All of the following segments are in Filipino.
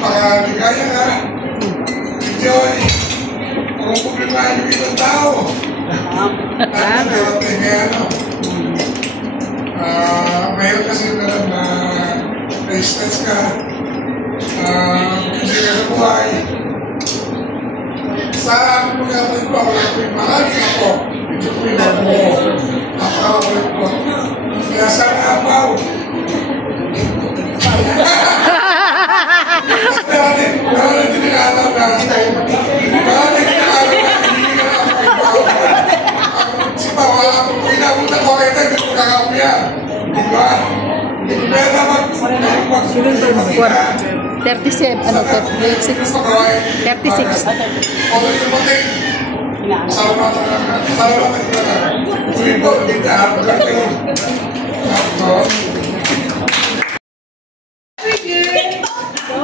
Pagkakagaya nga, medyo kung problemahin yung ibang tao. Mayroon kasi nalang na resistance ka. Kasi ka sa buhay. Sa akin mo gagawin ko, ako lang ko yung mahali ako. Medyo ko yung ako. Napakawalit ko. Kaya sana apaw. Marami tinakalaw na. Si Pawa, pinapunta ko kayo tayo kung kakapuya. Diba? Kaya dapat 37, ano, 36. 36. Although yung pati, salamat ka. Tulipot, hindi ako kayo.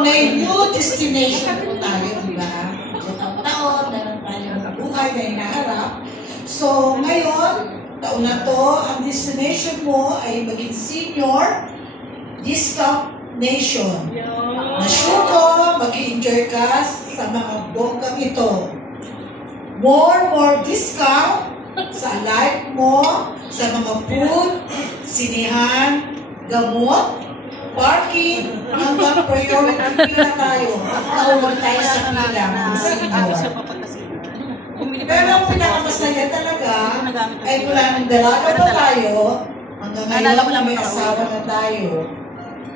May new destination po tayo, di ba? Taon-taon, meron tayong buhay na hinaharap. So, ngayon, taon na to, ang destination mo ay maging senior discount nation. Na-sure ko, mag-i-enjoy ka sa mga bonggang ito. More discount sa life mo, sa mga food, sinihan, gamot, parking, hanggang priority pila tayo. Naulan tayo sa pila ng senior. Pero ang pinakamasaya talaga ay mula ng dalaga pa tayo, hanggang ngayon na may asawa na tayo.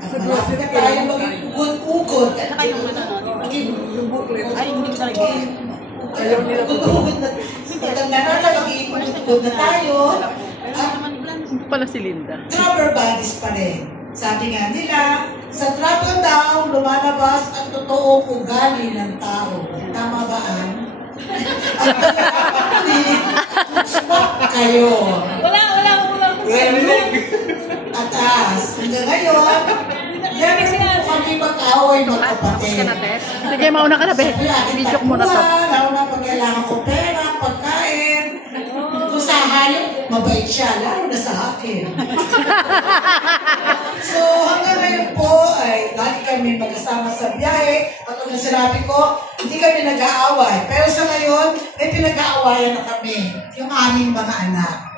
At malapit na tayo maging ugot-ugot. Maging lubuklit. Ay, hindi ka naging ugot-ugot na. Maganda na maging ugot na tayo. At pala si Linda. rubber bodies pa rin. Sabi nga nila, sa travel daw, lumalabas ang totoong ugali ng tao. Tama ba, Ann? At swak kayo. Wala. Atas. Hanggang ngayon, meron po kami mag-away magkapatid. Sige, mauna ka na, be. Video ko muna to. Nauna pag kailangan ko pera, pagkain. Kung sa hayop, mabait siya, lalo na sa akin. So, hanggang ngayon po, ay lagi kami magkasama sa biyahe. At kung sinabi ko, hindi kami nag-aaway. Pero sa ngayon, may pinag-aawayan na kami. Yung aming mga anak.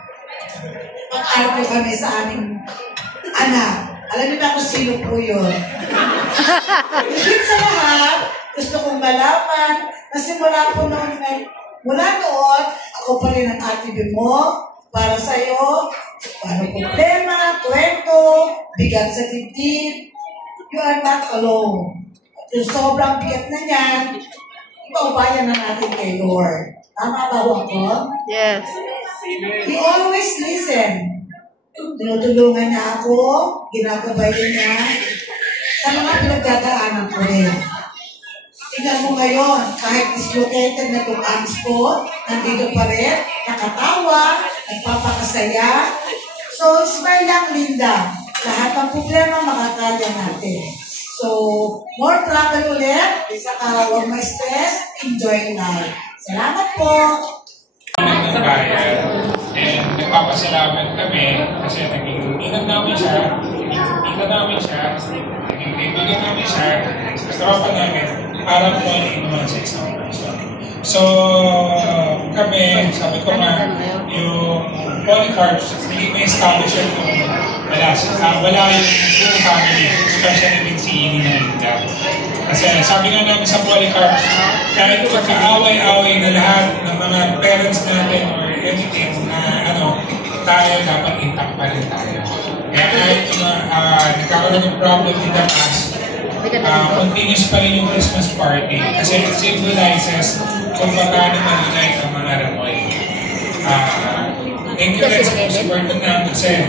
Pag-arpo kami sa aming anak. Alam niyo ba kung sino po yun? Higit sa lahat, gusto kong malaman na simula po noon, mula noon, ako pa rin ang ate mo para sa'yo. Paano problema, kwento, bigat sa dibdib, you are not alone. At yung sobrang bigat na yan, ipaubayan na natin kay Lord. Tama ba ako? Yes. He always listen. Tinutulungan niya ako, ginagabayan niya sa mga pinagdadaanan ko rin. Tingnan mo ngayon, kahit dislocated na itong arms ko, nandito pa rin, nakatawa, nagpapakasaya. So, smile lang, Linda. Lahat ng problema makakaya natin. So, more travel ulit, saka huwag ma-stress, enjoy life. Salamat po! ng bayan. And nagpapasalamat kami kasi naging ingat namin siya, naging kaibigan namin siya, sa tropa namin, para po naman sa isang person. So, kami, sabi ko nga, yung Polycarps, hindi may establishment kung wala yung family, especially with si Ini na Linda. Kasi sabi nga namin sa Polycarps, kahit magkaaway-away na lahat ng mga parents natin or anything na tayo dapat intact pa rin tayo. Kaya kahit nagkakaroon ng problem in the past, continuous pa rin yung Christmas party kasi it symbolizes kung paano mag-unite ang mga Ramoy. Thank you rin sa support na kasi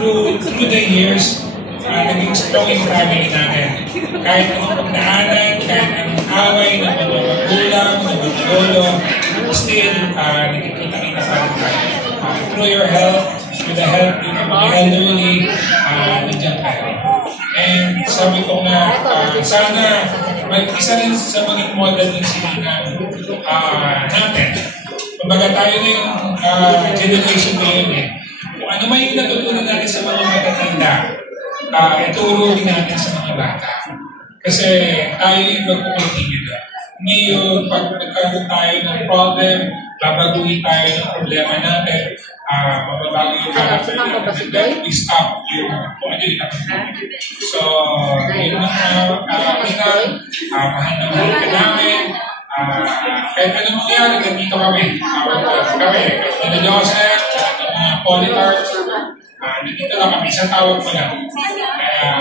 through the years, naging strong yung family namin. Kahit anong pagdaanan, kahit anong away, ng mga magulang, ng mga lolo, still, nagkikita-kita pa rin tayo. Through your help, with the help ng mga elderly, nandiyan tayo. And sabi ko nga, sana may isa rin sa maging model ng sinihan natin. Kumbaga tayo na yung generation na yun eh. Kung ano may natutunan natin sa mga matatanda, ituro din natin sa mga bata. Kasi tayo yung magpupuntingin doon. Hindi yung pag nagkaroon tayo ng problem, babaguhin tayo ng problema natin, mababago yung character natin, and then we stop yung kung ano yung natin. So, yun mga mahal na mahal ka namin. Kahit anong mangyari, nandito kami. Kami, Joseph, mga Polycarp, nandito lang kami, sa tawag mo lang. Kaya,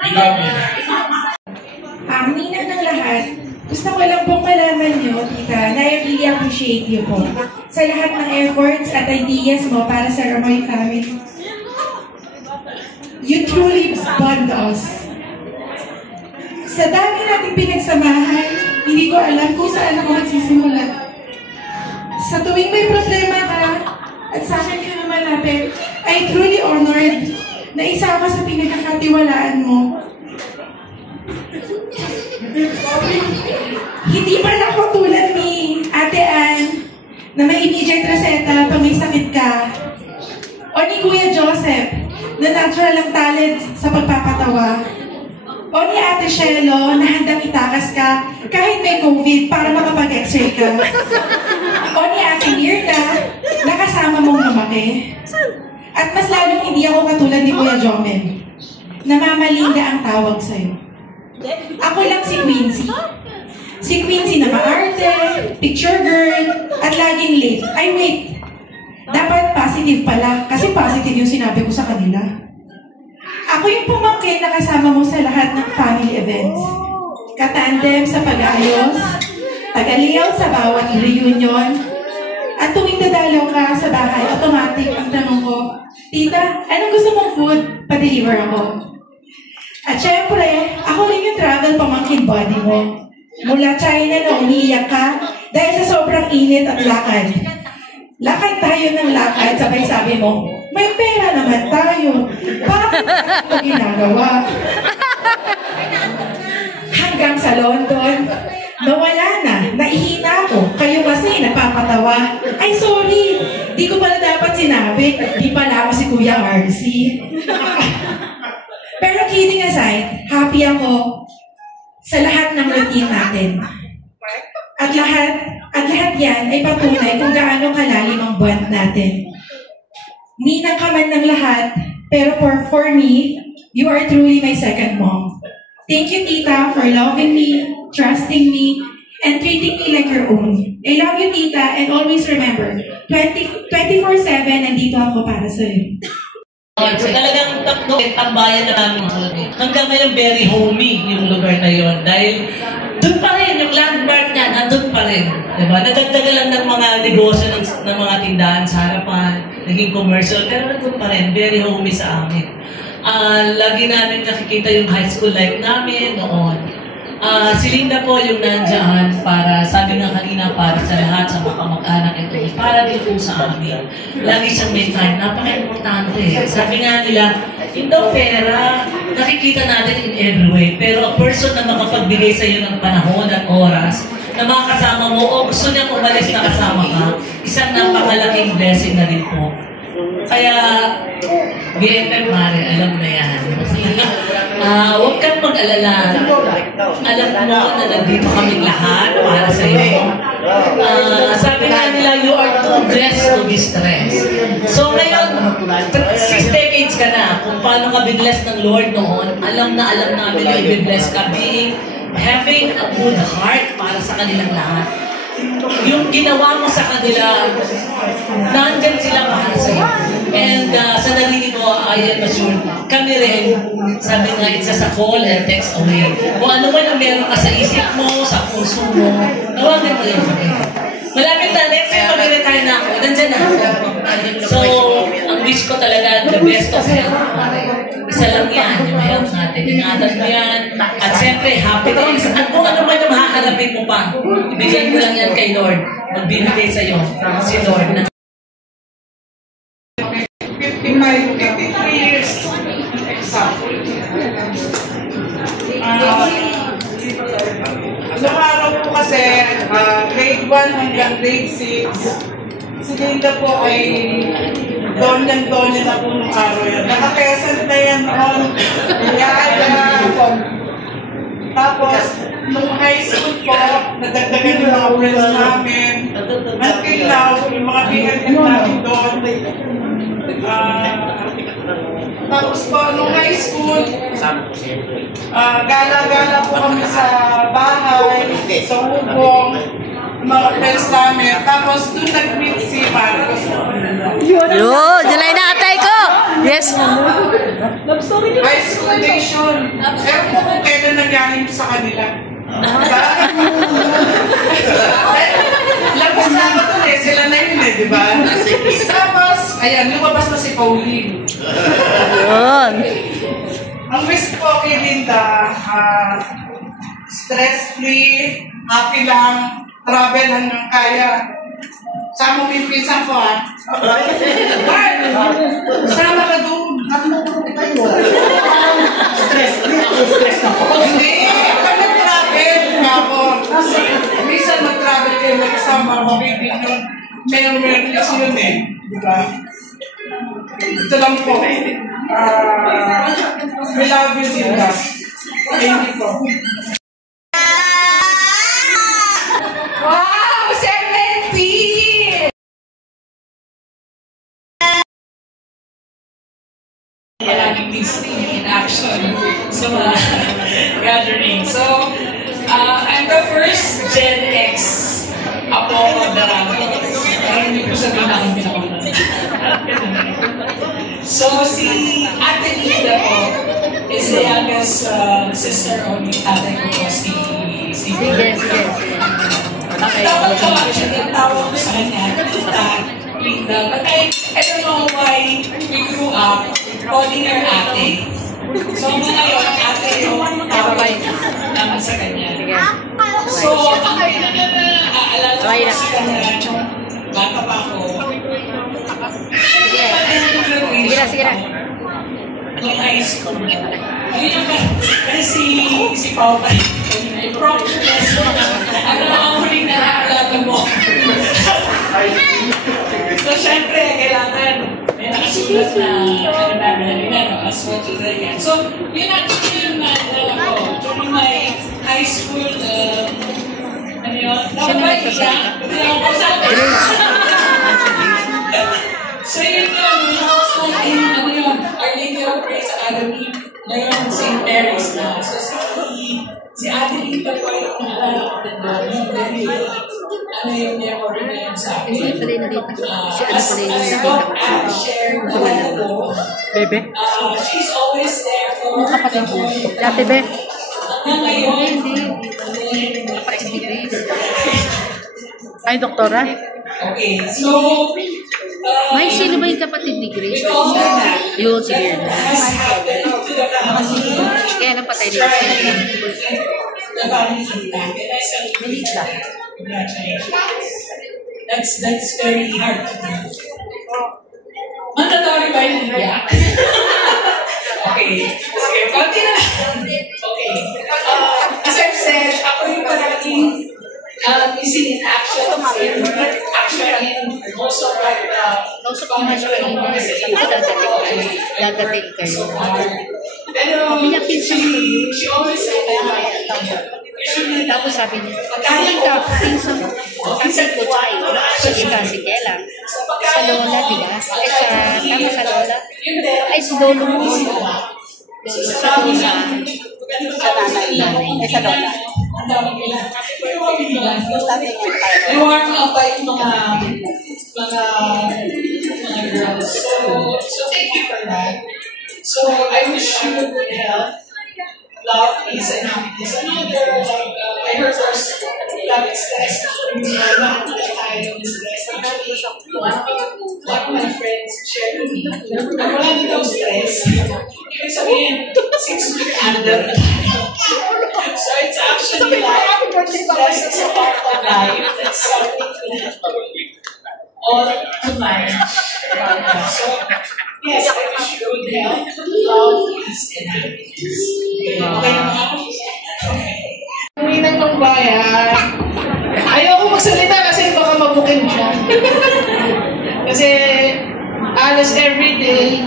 we love you. Ninang ng lahat, gusto ko lang pong malaman nyo, tita, na I really appreciate you po sa lahat ng efforts at ideas mo para sa Ramoy family. You truly bond us. Sa dami nating pinagsamahan, hindi ko alam kung saan ako magsisimula. Sa tuwing may problema ka, at sa akin ka namalapit, I truly honored na isa ka sa pinagkakatiwalaan mo. Hindi pa ako tulad ni Ate Ann na may immediate reseta pag may sakit ka. O ni Kuya Joseph na natural ang talent sa pagpapatawa. O ni Ate Shelo na handang itakas ka kahit may COVID para makapag-x-ray ka. O ni Ate Mirna na kasama mong lumaki. At mas lalong hindi ako katulad ni Kuya Jomel. Namamalinda ang tawag sa'yo. Ako lang si Quincy. Si Quincy na maarte, picture girl, at laging late. Ay wait, dapat positive pala kasi positive yung sinabi ko sa kanila. Ako yung pumangkin na kasama mo sa lahat ng family events. Katandem sa pag-ayos, tagaliyaw sa bawat reunion, at tuwing dadalaw ka sa bahay, automatic ang tanong ko, Tita, anong gusto mong food? Pa-deliver ako. At syempre, ako rin yung travel pamangkin body mo. Mula China na umiiyak ka dahil sa sobrang init at lakad. Lakad tayo ng lakad, sabay sabi mo, may pera naman tayo. Bakit ito ginagawa? Hanggang sa London, nawala na, naihina ako. Kayo kasi napapatawa. Ay sorry, di ko pala dapat sinabi. Di pala ako si Kuya RC. Pero kidding aside, happy ako sa lahat ng routine natin. At lahat yan ay patunay kung gaano kalalim ang bond natin. Ninang ka man ng lahat, pero for me, you are truly my second mom. Thank you, Tita, for loving me, trusting me, and treating me like your own. I love you, Tita, and always remember, 24/7, nandito ako para sa'yo. So talagang tambayan na namin. Hanggang ngayon, very homey yung lugar na yon. Dahil doon pa rin, yung landmark niya, nandun pa rin. Diba? Nadagdagan lang ng mga negosyo ng mga tindahan sa harapan, naging commercial, pero nandun pa rin, very homey sa amin. Lagi namin nakikita yung high school life namin noon. Si Linda po yung nandyan para, sabi nga kanina, para sa lahat, sa mga kamag-anak ito, para dito sa amin. Lagi siyang may time, napaka-importante. Sabi nga nila, hindi pera, nakikita natin in every way, pero a person na makapagbigay sa iyo ng panahon at oras, na makakasama mo, o gusto niyang umalis na kasama ka, isang napakalaking blessing na rin po. Kaya, BFF Mare, alam na yan. Huwag kang mag-alala. Alam mo na nandito kaming lahat para sa iyo. Sabi nga nila, you are too blessed to be stressed. So ngayon, 6 decades ka na, kung paano ka binless ng Lord noon, alam namin na i-bless ka, having a good heart para sa kanilang lahat. Yung ginawa mo sa kanila, nandyan sila para sa iyo. And sa narinig ko, I am assured, kami rin, sabi nga, it's just a call and text away. Kung ano man ang meron ka sa isip mo, sa puso mo, tawagin mo yun. Malapit na, next time mag-retire na ako, nandyan na ako. So, ang wish ko talaga, the best of health. Isa lang yan, yung health natin. Ingatan mo yan. At siyempre, happiness. At kung ano man yung makakalapit mo pa, ibigay mo lang yan kay Lord. Magbibigay sa'yo si Lord na in my 53 years example, noong araw po kasi, grade 1 hanggang grade 6, si Linda po ay Donyan na po nung araw yan. Naka-present na yan noon. Tapos, nung high school po, nadagdagan yung mga friends namin. Until now, yung mga BFF namin doon. Tapos po, nung high school, gala-gala po kami sa bahay, sa ubong, mga friends namin. Tapos doon nag-meet si Marcos. Yun! Yun lang inaatay ko! Yes! High school station. Ewan ko kung kailan nangyari sa kanila. Labas na ako doon eh. Sila na yun eh, di ba? Tapos, ayan, lumabas na si Pauline. Yun! Ang wish ko kay Linda, stress-free, happy lang, travel hanggang kaya. Sama mo yung pinsan ko, ha? Sama ka doon. Stress-free? Stress na ko? Hindi. Kami travel ako. Minsan mag-travel kayo magkasama, mabibig yun. Meron kasi yun eh. Diba? Ito lang po. We love you, Linda. Thank you po. Wow! 70! Maraming Disney in action sa mga gathering. So, I'm the first Gen X apo of the Ramos. Pero hindi ko sabihin na akong pinakauna. So, si Ate Lida po is the youngest sister of the tatay ko po, si Yes, yes. Tawag ko actually, tawag ko sa kanya, Tita Linda. But I don't know why we grew up calling her ate. So ngayon, ate yung tawag naman sa kanya. So, ang pinag-aalala ko sa kanya, bata pa ako. Sige na. Nung high school. Yun yung kasi si Pao pa. Progress mo na. Ano ang huling nakakalaga mo? So, syempre, kailangan may nakasulat na as much as I can. So, yun actually yung naalala ko. During my high school, ano yun? So, yun yung ano yun? Our Lady of Praise Academy. Ngayon, St. Mary's na. So, si Ate Lita po yung naalala ko din doon. Ano yung memory na yun sa akin. As I share the ko, Bebe? she's always there for Kapatid mo. Dati, Be? hanggang ngayon. Ay, doktora? Okay, so, May sino ba yung kapatid ni Grace? with all that Yun, si Gerda. has happened to the family, Kaya napatay nila siya. the family feedback, and I said, congratulations. That's very hard to do. Mandatory ba yung iyak? Okay. Sige, konti na lang. Okay. As I've said, ako yung parating missing in action. Actually, most of my Dadating kayo. Pero, she always said that Tapos sabi niya, Tita, pinsan ko tayo. So, si Kasi lang. Sa Lola, di ba? Ay, tama sa Lola. Ay, si Lolo mo. Sa nanay. Ay, sa Lola. I-warm up pa yung mga girls. So thank you for that. So I wish you good health, love, peace, and happiness. Another, I heard first, love is stress. Lahat na tayo is stress. Actually, one of my friends shared with me, ang wala na daw stress. Ibig sabihin, 6 feet under. So it's actually like, stress is a part of life. It's something all to manage. So, yes, I wish you good health, love, peace, and happiness. Okay naman ako? Okay. Uminag ng bayan. Ayoko magsalita kasi baka mabukin siya. Kasi, halos everyday,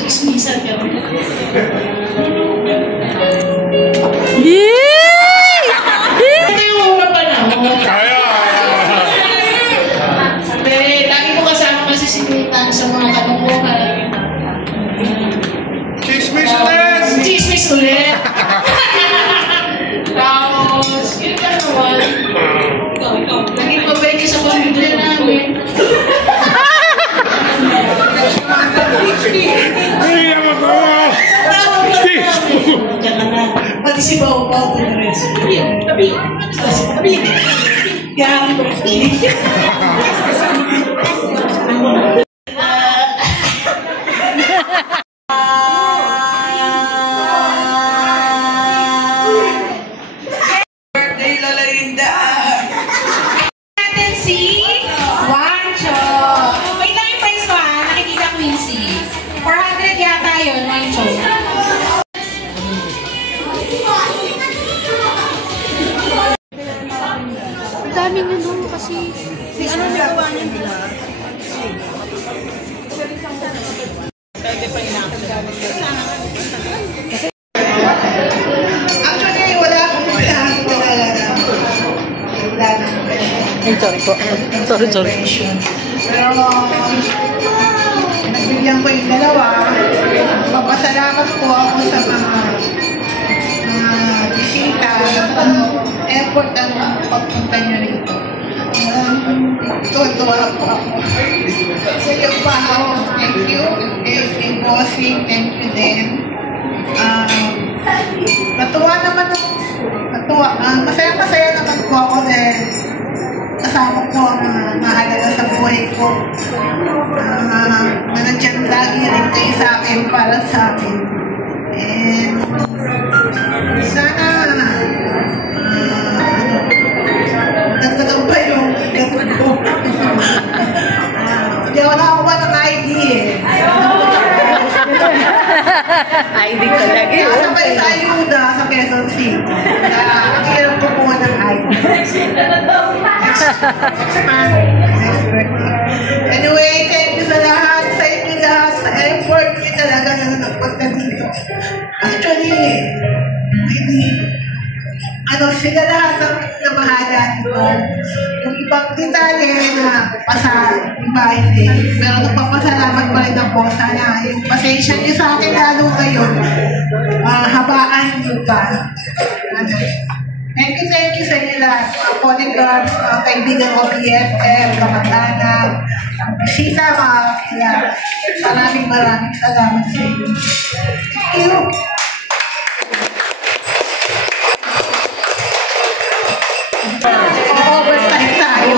chismisan kami. Ito yung una panahon. Lagi ko kasama kasi si Nita sa mga kalokohan. Chismis ulit! Chismis ulit! Tapos, yun ka naman. Naging mabait sa pamilya namin. Pati si Bao-Bao ko na rin. Tabi! Kaya ako Birthday Lola Linda! Natin si Wancho. Wait lang yung price ko nakikita ko yung si 400 yata yun, Wancho. Ang daming ano kasi. May ano nagawa niya nila. Actually, wala akong talaga. Sorry po. Sorry. Pero, nagbigyan ko yung dalawa. Papasalamat po ako sa mga bisita. Airport ang pagpunta nyo rito. Tuwa po ako. Sa iyo pa ako, thank you. Kay Bossing, thank you din. Natuwa naman ako. Masaya naman po ako dahil kasama ko ang mahalaga sa buhay ko. Nandiyan lagi rin kayo sa akin para sa akin. And sana nagtataw pa yung gatod ko. Hindi ako nakakuha ng ID eh. ID talaga yun. Sabay sa ayuda sa Quezon City. Ang hirap kumuha ng ID. Anyway, thank you sa lahat. Sa inyo lahat. Sa airport. Hindi talaga na nagpunta dito. Actually, sila lahat ang namahala dito. Yung ibang detalye na pasa, iba hindi. Pero nagpapasalamat pa rin ako. Sana yung pasensya niyo sa akin lalo ngayon. Habaan niyo pa. Thank you sa inyo lahat. Mga bodyguards, mga kaibigan ko, BFF, kamag-anak, ang bisita, mga kakilala. Maraming salamat sa inyo. Thank you. Overtime tayo.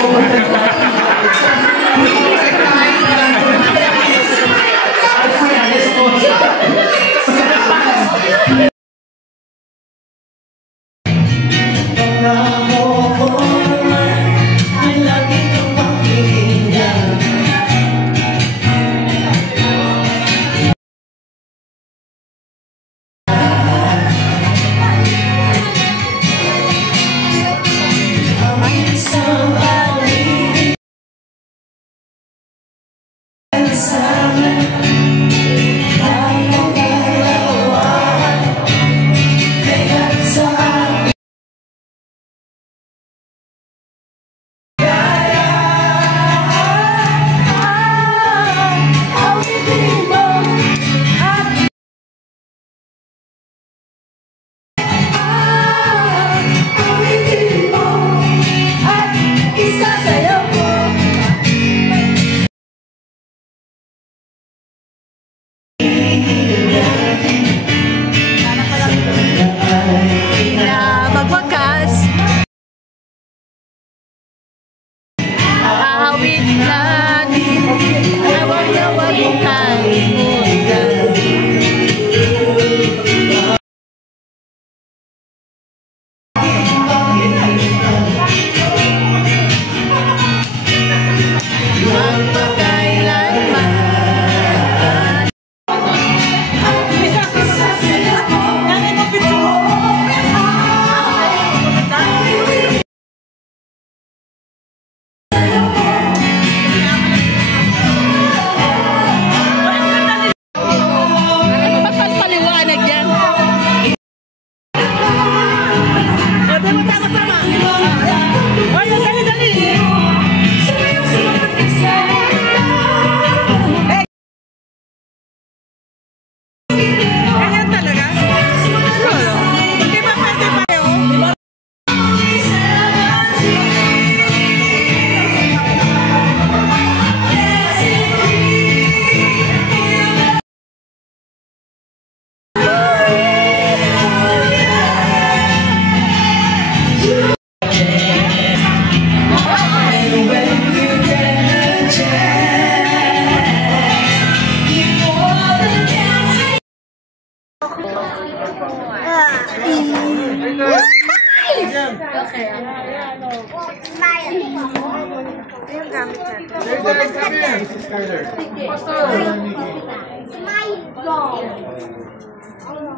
Smile daw.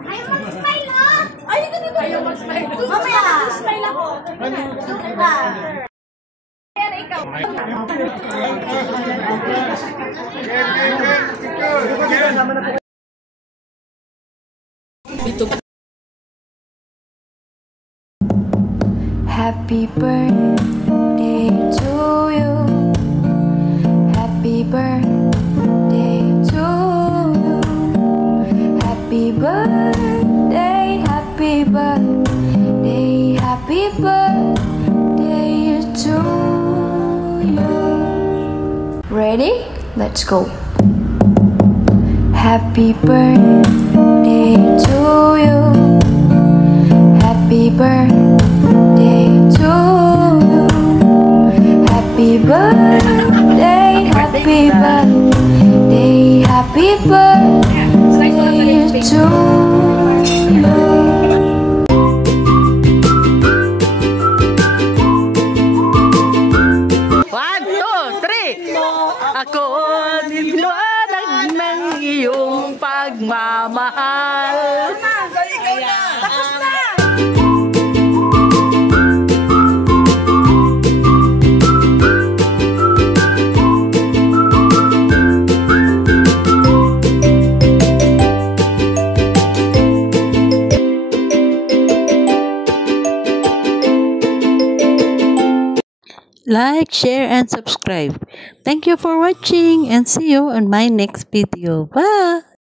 Ayaw mag-smile, oh! Ayaw mag-smile. Mamaya, mag-smile ako. Doon ka. Pero ikaw. Happy birthday to you. Happy birthday to you. Happy birthday, happy birthday, happy birthday to you. Ready? Let's go. Happy birthday to you. Happy birthday to you. Happy birthday, happy birthday, happy birthday to you. One, two, three. Ako niliwanag ng iyong pagmamahal. Tapos na! Like, share, and subscribe. Thank you for watching and see you on my next video. Bye!